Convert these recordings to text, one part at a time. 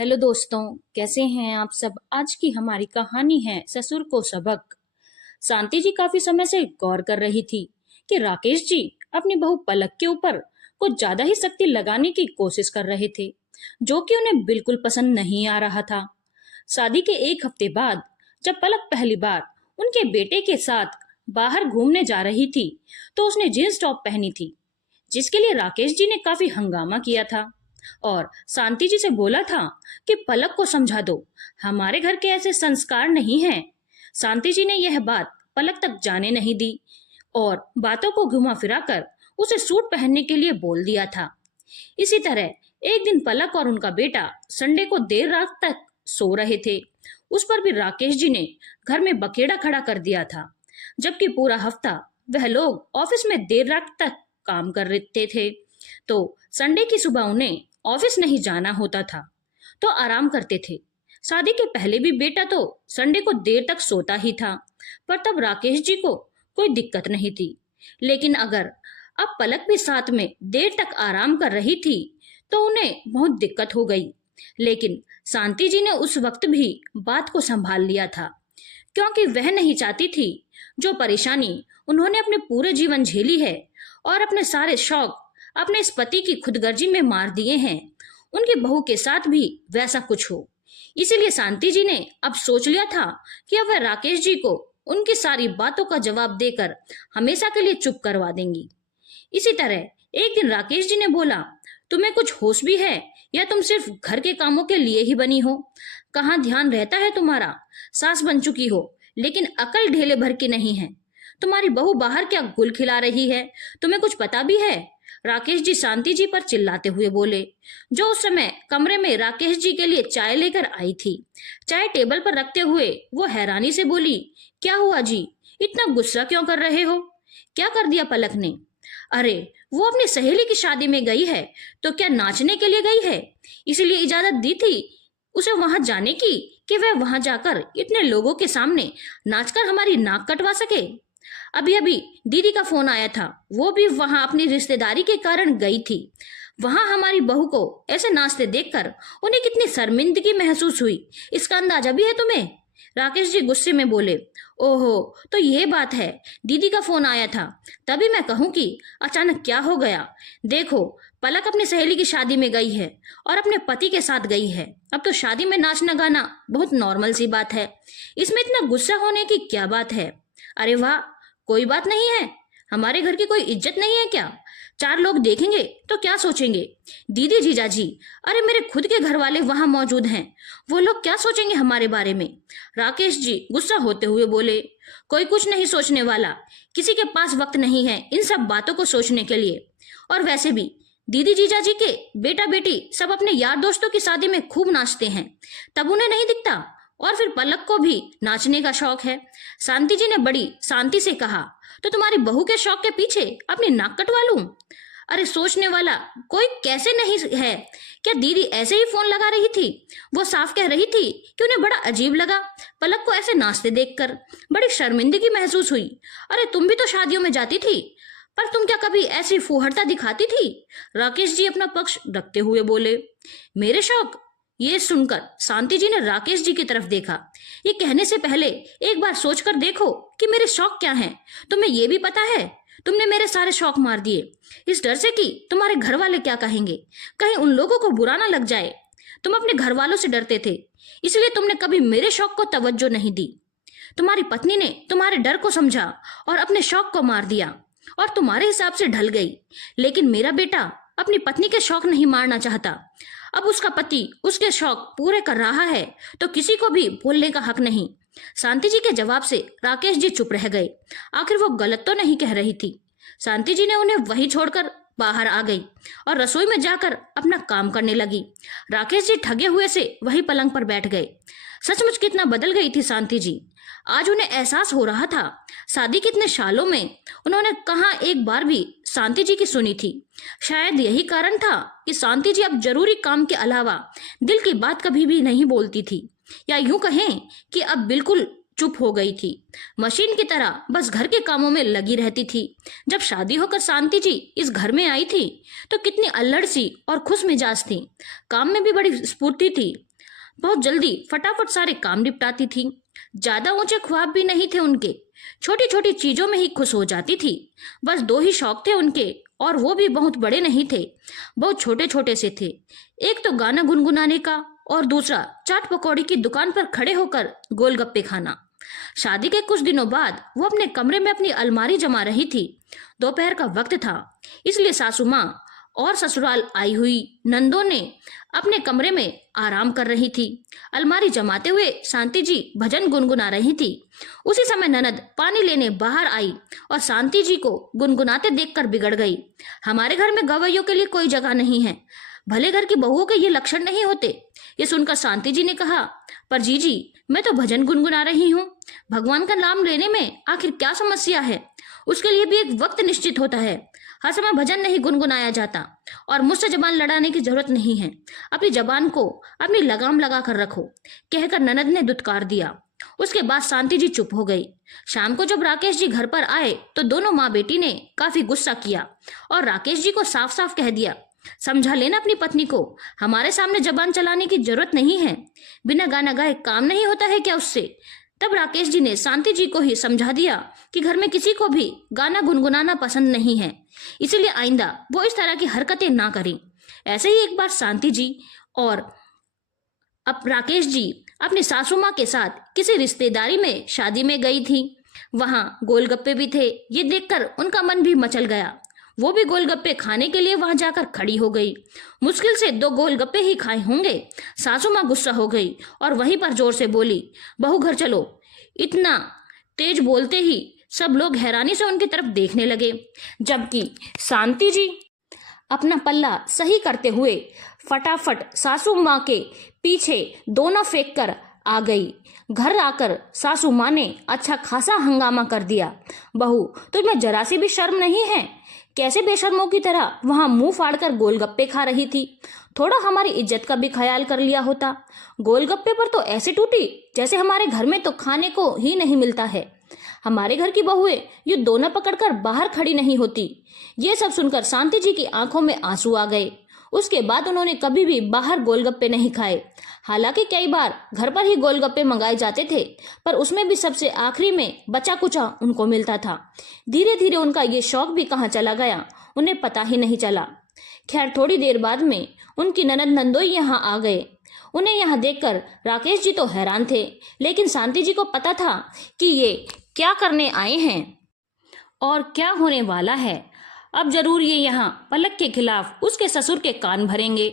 Hello दोस्तों, कैसे हैं आप सब। आज की हमारी कहानी है ससुर को सबक। शांति जी काफी समय से गौर कर रही थी कि राकेश जी अपनी बहू पलक के ऊपर कुछ ज्यादा ही शक्ति लगाने की कोशिश कर रहे थे, जो कि उन्हें बिल्कुल पसंद नहीं आ रहा था। शादी के एक हफ्ते बाद जब पलक पहली बार उनके बेटे के साथ बाहर घूमने जा रही थी, तो उसने जींस टॉप पहनी थी, जिसके लिए राकेश जी ने काफी हंगामा किया था और शांति जी से बोला था कि पलक को समझा दो, हमारे घर के ऐसे संस्कार नहीं हैं। शांति जी ने यह बात पलक तक जाने नहीं दी और बातों को घुमा फिरा कर उसे सूट पहनने के लिए बोल दिया था। इसी तरह एक दिन पलक और उनका बेटा संडे को देर रात तक सो रहे थे। उस पर भी राकेश जी ने घर में बखेड़ा खड़ा कर दिया था, जबकि पूरा हफ्ता वह लोग ऑफिस में देर रात तक काम कर रहे थे। तो संडे की सुबह उन्हें ऑफिस नहीं जाना होता था, तो आराम करते थे। शादी के पहले भी बेटा तो संडे को देर तक सोता ही था, पर तब राकेश जी को कोई दिक्कत नहीं थी। लेकिन अगर अब पलक भी साथ में देर तक आराम कर रही थी, तो उन्हें बहुत दिक्कत हो गई। लेकिन शांति जी ने उस वक्त भी बात को संभाल लिया था, क्योंकि वह नहीं चाहती थी जो परेशानी उन्होंने अपने पूरे जीवन झेली है और अपने सारे शौक अपने इस पति की खुदगर्जी में मार दिए हैं, उनकी बहू के साथ भी वैसा कुछ हो। इसीलिए शांति जी ने अब सोच लिया था कि अब वह राकेश जी को उनकी सारी बातों का जवाब देकर हमेशा के लिए चुप करवा देंगी। इसी तरह एक दिन राकेश जी ने बोला, तुम्हें कुछ होश भी है या तुम सिर्फ घर के कामों के लिए ही बनी हो? कहाँ ध्यान रहता है तुम्हारा? सास बन चुकी हो, लेकिन अकल ढेले भर की नहीं है। तुम्हारी बहू बाहर क्या गुल खिला रही है, तुम्हें कुछ पता भी है? राकेश जी शांति जी पर चिल्लाते हुए बोले, जो उस समय कमरे में राकेश जी के लिए चाय लेकर आई थी। चाय टेबल पर रखते हुए वो हैरानी से बोली, क्या हुआ जी, इतना गुस्सा क्यों कर रहे हो? क्या कर दिया पलक ने? अरे वो अपनी सहेली की शादी में गई है, तो क्या नाचने के लिए गई है, इसलिए इजाजत दी थी उसे वहां जाने की कि वह वहां जाकर इतने लोगों के सामने नाचकर हमारी नाक कटवा सके? अभी अभी दीदी का फोन आया था, वो भी वहां अपनी रिश्तेदारी के कारण गई थी। वहां हमारी बहू को ऐसे नाचते देखकर उन्हें कितनी शर्मिंदगी महसूस हुई, इसका अंदाजा भी है तुम्हें? राकेश जी गुस्से में बोले, ओहो, तो ये बात है, दीदी का फोन आया था, तभी मैं कहूं कि अचानक क्या हो गया। देखो, पलक अपनी सहेली की शादी में गई है और अपने पति के साथ गई है। अब तो शादी में नाचना गाना बहुत नॉर्मल सी बात है, इसमें इतना गुस्सा होने की क्या बात है? अरे वाह, कोई बात नहीं है, हमारे घर की कोई इज्जत नहीं है क्या? चार लोग देखेंगे तो क्या सोचेंगे? दीदी, जीजाजी, अरे मेरे खुद के घर वाले वहां मौजूद हैं, वो लोग क्या सोचेंगे हमारे बारे में? राकेश जी गुस्सा होते हुए बोले, कोई कुछ नहीं सोचने वाला, किसी के पास वक्त नहीं है इन सब बातों को सोचने के लिए। और वैसे भी दीदी जीजाजी के बेटा बेटी सब अपने यार दोस्तों की शादी में खूब नाचते हैं, तब उन्हें नहीं दिखता? और फिर पलक को भी नाचने का शौक है। शांति जी ने बड़ी शांति से कहा, तो तुम्हारी बहू के शौक के पीछे अपनी नाक कटवा लूं? अरे सोचने वाला कोई कैसे नहीं है? क्या दीदी ऐसे ही फोन लगा रही थी? वो साफ कह रही थी कि उन्हें बड़ा अजीब लगा पलक को ऐसे नाचते देखकर, बड़ी शर्मिंदगी महसूस हुई। अरे तुम भी तो शादियों में जाती थी, पर तुम क्या कभी ऐसी फूहड़ता दिखाती थी? राकेश जी अपना पक्ष रखते हुए बोले, मेरे शौक? ये सुनकर शांति जी ने राकेश जी की तरफ देखा। ये कहने से पहले एक बार सोचकर देखो कि मेरे शौक क्या हैं। तुम्हें ये भी पता है, तुमने मेरे सारे शौक मार दिए इस डर से कि तुम्हारे घर वाले क्या कहेंगे, कहीं उन लोगों को बुरा ना लग जाए। तुम अपने घर वालों से डरते थे, इसलिए तुमने कभी मेरे शौक को तवज्जो नहीं दी। तुम्हारी पत्नी ने तुम्हारे डर को समझा और अपने शौक को मार दिया और तुम्हारे हिसाब से ढल गई। लेकिन मेरा बेटा अपनी पत्नी के शौक नहीं मारना चाहता। अब उसका पति उसके शौक पूरे कर रहा है, तो किसी को भी बोलने का हक नहीं। शांति जी के जवाब से राकेश जी चुप रह गए। आखिर वो गलत तो नहीं कह रही थी। शांति जी ने उन्हें वहीं छोड़कर बाहर आ गई और रसोई में जाकर अपना काम करने लगी। राकेश जी ठगे हुए से वहीं पलंग पर बैठ गए। सचमुच कितना बदल गई थी शांति जी। आज उन्हें एहसास हो रहा था, शादी कितने सालों में उन्होंने कहाँ एक बार भी शांति जी की सुनी थी। शायद यही कारण था कि शांति जी अब जरूरी काम के अलावा दिल की बात कभी भी नहीं बोलती थी, या यूं कहें कि अब बिल्कुल चुप हो गई थी, मशीन की तरह बस घर के कामों में लगी रहती थी। जब शादी होकर शांति जी इस घर में आई थी तो कितनी अल्लड़ सी और खुश मिजाज थी, काम में भी बड़ी स्फूर्ति थी। बहुत जल्दी फटाफट सारे काम निपटाती थी। ज्यादा ऊंचे ख्वाब भी नहीं थे उनके, छोटी छोटी चीजों में ही खुश हो जाती थी। बस दो ही शौक थे उनके, और वो भी बहुत बड़े नहीं थे, बहुत छोटे छोटे से थे। एक तो गाना गुनगुनाने का, और दूसरा चाट पकौड़ी की दुकान पर खड़े होकर गोलगप्पे खाना। शादी के कुछ दिनों बाद वो अपने कमरे में अपनी अलमारी जमा रही थी। दोपहर का वक्त था, इसलिए सासू माँ और ससुराल आई हुई नंदों ने अपने कमरे में आराम कर रही थी। अलमारी जमाते हुए शांति जी भजन गुनगुना रही थी। उसी समय ननद पानी लेने बाहर आई और शांति जी को गुनगुनाते देखकर बिगड़ गई। हमारे घर में गवैयों के लिए कोई जगह नहीं है, भले घर की बहुओं के ये लक्षण नहीं होते। ये सुनकर शांति जी ने कहा, पर जीजी मैं तो भजन गुनगुना रही हूँ, भगवान का नाम लेने में आखिर क्या समस्या है? उसके लिए भी एक वक्त निश्चित होता है, हर समय भजन नहीं गुनगुनाया जाता। और मुझसे जबान लड़ाने की जरूरत नहीं है, अपनी जबान को अपनी लगाम लगा कर रखो, कहकर ननद ने दुत्कार दिया। उसके बाद शांति जी चुप हो गई। शाम को जब राकेश जी घर पर आए तो दोनों माँ बेटी ने काफी गुस्सा किया और राकेश जी को साफ साफ कह दिया, समझा लेना अपनी पत्नी को, हमारे सामने जबान चलाने की जरूरत नहीं है, बिना गाना गाए काम नहीं होता है क्या उससे? तब राकेश जी ने शांति जी को ही समझा दिया कि घर में किसी को भी गाना गुनगुनाना पसंद नहीं है, इसीलिए आइंदा वो इस तरह की हरकतें ना करें। ऐसे ही एक बार शांति जी और अब राकेश जी अपनी सासू माँ के साथ किसी रिश्तेदारी में शादी में गई थी। वहां गोलगप्पे भी थे। ये देखकर उनका मन भी मचल गया। वो भी गोलगप्पे खाने के लिए वहां जाकर खड़ी हो गई। मुश्किल से 2 गोलगप्पे ही खाए होंगे। सासू माँ गुस्सा हो गई और वहीं पर जोर से बोली, बहू घर चलो। इतना तेज बोलते ही सब लोग हैरानी से उनकी तरफ देखने लगे, जबकि शांति जी अपना पल्ला सही करते हुए फटाफट सासू माँ के पीछे दोना फेंक कर आ गई। घर आकर सासू माँ ने अच्छा खासा हंगामा कर दिया, बहू तुझमें जरा सी भी शर्म नहीं है? कैसे बेशर्मों की तरह वहां मुंह फाड़कर गोलगप्पे खा रही थी? थोड़ा हमारी इज्जत का भी ख्याल कर लिया होता। गोलगप्पे पर तो ऐसे टूटी जैसे हमारे घर में तो खाने को ही नहीं मिलता है। हमारे घर की बहुएं ये दोना पकड़कर बाहर खड़ी नहीं होती। ये सब सुनकर शांति जी की आंखों में आंसू आ गए। उसके बाद उन्होंने कभी भी बाहर गोलगप्पे नहीं खाए। हालांकि कई बार घर पर ही गोलगप्पे मंगाए जाते थे, पर उसमें भी सबसे आखिरी में बचा कुचा उनको मिलता था। धीरे धीरे उनका ये शौक भी कहाँ चला गया उन्हें पता ही नहीं चला। खैर थोड़ी देर बाद में उनकी ननद नंदोई यहाँ आ गए। उन्हें यहाँ देखकर राकेश जी तो हैरान थे, लेकिन शांति जी को पता था कि ये क्या करने आए हैं और क्या होने वाला है। अब जरूर ये यहाँ पलक के खिलाफ उसके ससुर के कान भरेंगे।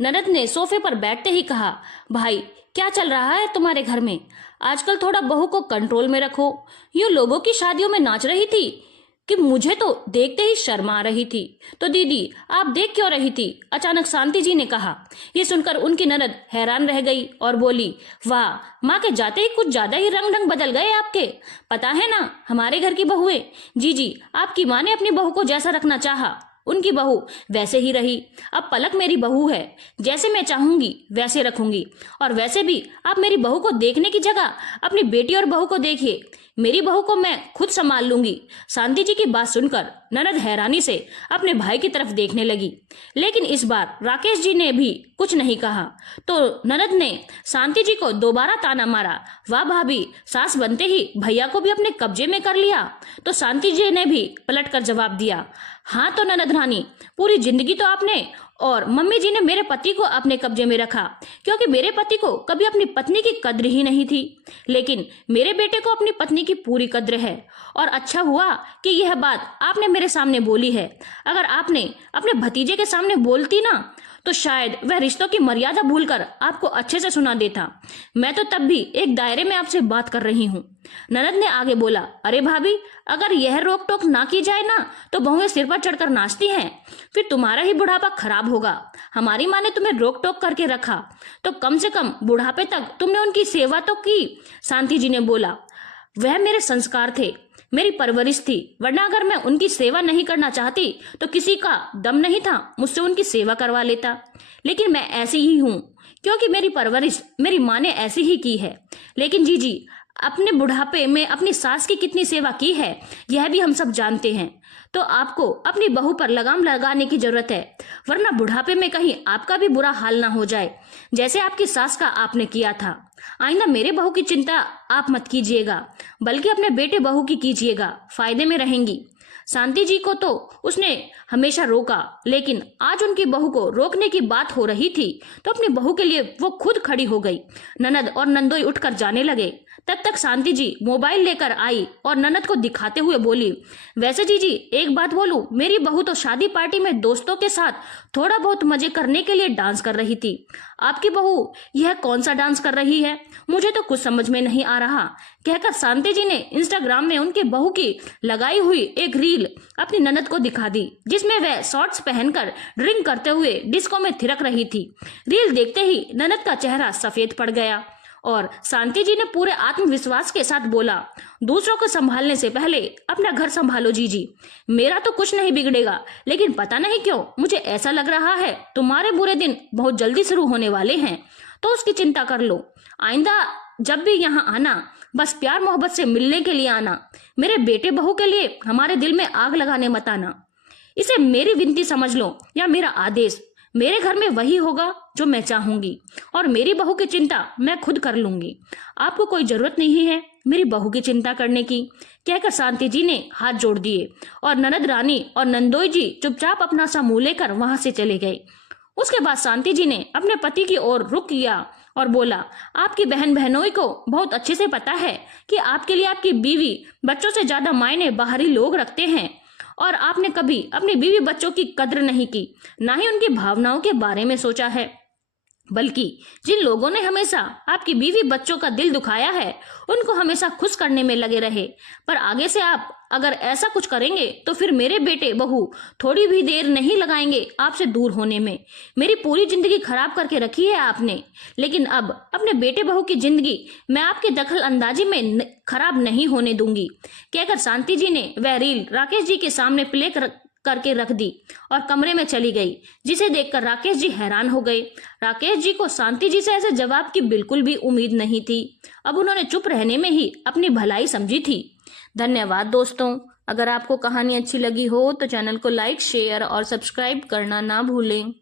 ननद ने सोफे पर बैठते ही कहा, भाई क्या चल रहा है तुम्हारे घर में? आजकल थोड़ा बहू को कंट्रोल में रखो। यूं लोगों की शादियों में नाच रही थी कि मुझे तो देखते ही शर्म आ रही थी। तो दीदी आप देख क्यों रही थी? अचानक शांति जी ने कहा। ये सुनकर उनकी ननद हैरान रह गई और बोली, वाह माँ के जाते ही कुछ ज्यादा ही रंग ढंग बदल गए आपके। पता है ना हमारे घर की बहुएं, जी आपकी माँ ने अपनी बहू को जैसा रखना चाहा उनकी बहू वैसे ही रही। अब पलक मेरी बहू है, जैसे मैं चाहूंगी वैसे रखूंगी। और वैसे भी आप मेरी बहू को देखने की जगह अपनी बेटी और बहू को देखिए, मेरी बहू को मैं खुद संभाल लूंगी। शांति जी की बात सुनकर ननद हैरानी से अपने भाई की तरफ देखने लगी, लेकिन इस बार राकेश जी ने भी कुछ नहीं कहा। तो ननद ने शांति जी को दोबारा ताना मारा, वाह भाभी सास बनते ही भैया को भी अपने कब्जे में कर लिया। तो शांति जी ने भी पलटकर जवाब दिया, हाँ तो ननद रानी पूरी जिंदगी तो आपने और मम्मी जी ने मेरे पति को अपने कब्जे में रखा, क्योंकि मेरे पति को कभी अपनी पत्नी की कद्र ही नहीं थी। लेकिन मेरे बेटे को अपनी पत्नी की पूरी कद्र है। और अच्छा हुआ कि यह बात आपने मेरे सामने बोली है। अगर आपने अपने भतीजे के सामने बोलती ना तो शायद वह रिश्तों की मर्यादा भूलकर आपको अच्छे से सुना देता। मैं तो तब भी एक दायरे में आपसे बात कर रही हूँ। ननद ने आगे बोला, अरे भाभी अगर यह रोक टोक ना की जाए ना तो बहुएं सिर पर चढ़कर नाचती हैं, फिर तुम्हारा ही बुढ़ापा खराब होगा। हमारी माँ ने तुम्हें रोक टोक करके रखा तो कम से कम बुढ़ापे तक तुमने उनकी सेवा तो की। शांति जी ने बोला, वह मेरे संस्कार थे, मेरी परवरिश थी, वरना अगर मैं उनकी सेवा नहीं करना चाहती तो किसी का दम नहीं था मुझसे उनकी सेवा करवा लेता। लेकिन मैं ऐसी ही हूँ क्योंकि मेरी परवरिश मेरी माँ ने ऐसी ही की है। लेकिन जी अपने बुढ़ापे में अपनी सास की कितनी सेवा की है यह भी हम सब जानते हैं। तो आपको अपनी बहू पर लगाम लगाने की जरूरत है, वरना बुढ़ापे में कहीं आपका भी बुरा हाल ना हो जाए जैसे आपकी सास का आपने किया था। आइंदा मेरे बहू की चिंता आप मत कीजिएगा, बल्कि अपने बेटे बहू की कीजिएगा, फायदे में रहेंगी। शांति जी को तो उसने हमेशा रोका, लेकिन आज उनकी बहू को रोकने की बात हो रही थी तो अपनी बहू के लिए वो खुद खड़ी हो गई। ननद और नंदोई उठकर जाने लगे। तब तक शांति जी मोबाइल लेकर आई और ननद को दिखाते हुए बोली, वैसे जीजी एक बात बोलूं, मेरी बहू तो शादी पार्टी में दोस्तों के साथ थोड़ा बहुत मजे करने के लिए डांस कर रही थी। आपकी बहू यह कौन सा डांस कर रही है, मुझे तो कुछ समझ में नहीं आ रहा, कहकर शांति जी ने इंस्टाग्राम में उनके बहू की लगाई हुई एक रील अपनी ननद को दिखा दी, जिसमें वह शॉर्ट्स पहनकर ड्रिंक करते हुए डिस्को में थिरक रही थी। रील देखते ही ननद का चेहरा सफेद पड़ गया और शांति जी ने पूरे आत्मविश्वास के साथ बोला, दूसरों को संभालने से पहले अपना घर संभालो जीजी। मेरा तो कुछ नहीं बिगड़ेगा, लेकिन पता नहीं क्यों मुझे ऐसा लग रहा है तुम्हारे बुरे दिन बहुत जल्दी शुरू होने वाले हैं, तो उसकी चिंता कर लो। आइंदा जब भी यहाँ आना बस प्यार मोहब्बत से मिलने के लिए आना, मेरे बेटे बहू के लिए हमारे दिल में आग लगाने मत आना। इसे मेरी विनती समझ लो या मेरा आदेश, मेरे घर में वही होगा जो मैं चाहूंगी और मेरी बहू की चिंता मैं खुद कर लूंगी। आपको कोई जरूरत नहीं है मेरी बहू की चिंता करने की, कहकर शांति जी ने हाथ जोड़ दिए और ननद रानी और नंदोई जी चुपचाप अपना सा मुंह लेकर वहां से चले गए। उसके बाद शांति जी ने अपने पति की ओर रुख किया और बोला, आपकी बहन बहनोई को बहुत अच्छे से पता है कि आपके लिए आपकी बीवी बच्चों से ज्यादा मायने बाहरी लोग रखते हैं और आपने कभी अपनी बीवी बच्चों की कद्र नहीं की, ना ही उनकी भावनाओं के बारे में सोचा है। बल्कि जिन लोगों ने हमेशा आपकी बीवी बच्चों का दिल दुखाया है उनको हमेशा खुश करने में लगे रहे। पर आगे से आप अगर ऐसा कुछ करेंगे तो फिर मेरे बेटे बहू थोड़ी भी देर नहीं लगाएंगे आपसे दूर होने में। मेरी पूरी जिंदगी खराब करके रखी है आपने, लेकिन अब अपने बेटे बहू की जिंदगी मैं आपकी दखल अंदाजी में खराब नहीं होने दूंगी, कहकर शांति जी ने वह रील राकेश जी के सामने प्ले करके रख दी और कमरे में चली गई, जिसे देखकर राकेश जी हैरान हो गए। राकेश जी को शांति जी से ऐसे जवाब की बिल्कुल भी उम्मीद नहीं थी। अब उन्होंने चुप रहने में ही अपनी भलाई समझी थी। धन्यवाद दोस्तों। अगर आपको कहानी अच्छी लगी हो तो चैनल को लाइक, शेयर और सब्सक्राइब करना ना भूलें।